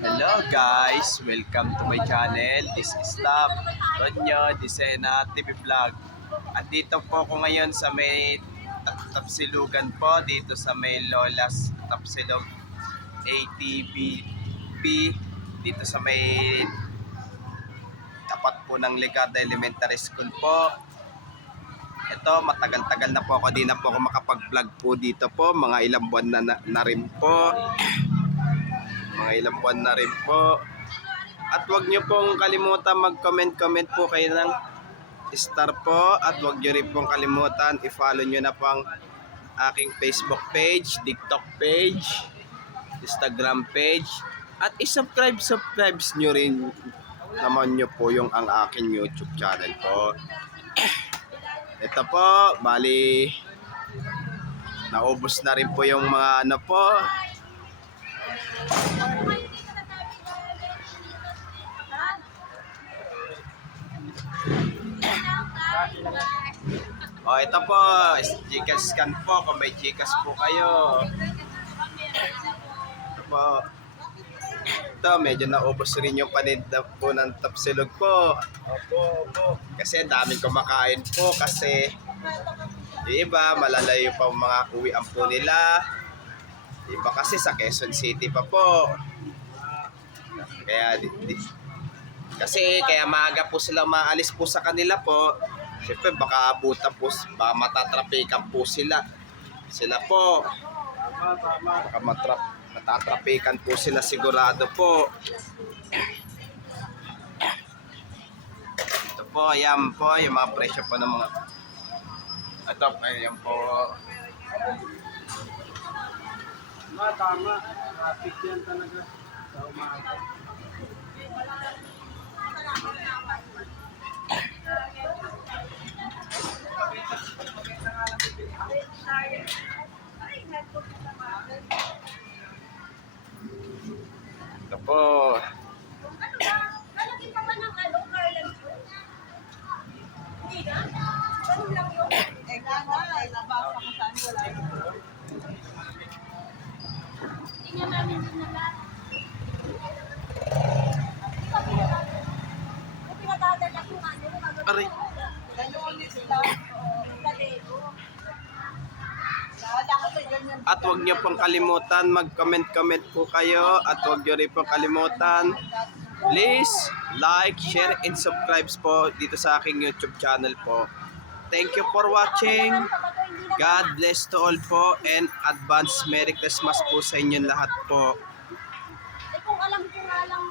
Hello guys, welcome to my channel. This is Tonyo Disena TV Vlog. At dito po ako ngayon sa may Tapsilugan po, dito sa may Lolas Tapsilog ATBP, dito sa may tapat po ng Legada Elementary School po. Ito, matagal-tagal na po ako, di na po ako makapag-vlog po dito po, mga ilang buwan na rin po. Mga ilang buwan na rin po. At huwag nyo pong kalimutan mag-comment po kayo ng star po. At huwag nyo rin pong kalimutan i-follow nyo na po ang aking Facebook page, TikTok page, Instagram page. At i-subscribe nyo rin naman nyo po yung ang aking YouTube channel po. Ito po, bali naubos na rin po yung mga ano po. O ito po, Gcash scan po kung may Gcash po kayo. Ito po. Ito, medyo naubos rin yung paninda po ng Tapsilog po. Kasi daming kumakain po kasi yung iba malalayo pa mga uwian po nila. Iba kasi sa Quezon City pa po. Kaya maaga po sila maalis po sa kanila po. Siyempre baka abutan po, baka matatrapikan po sila. Sila po. Baka matatrapikan po sila sigurado po. Ito po, ayan po, yung mga presyo po ng mga ito, ayan po. Tama, traffic yan talaga sa umaga. Ito po. Aray. At huwag niyo pong kalimutan mag-comment po kayo at huwag niyo rin pong kalimutan please like, share and subscribe po dito sa aking YouTube channel po. Thank you for watching. God bless to all po and advance Merry Christmas po sa inyong lahat po. Kung alam ko nga lang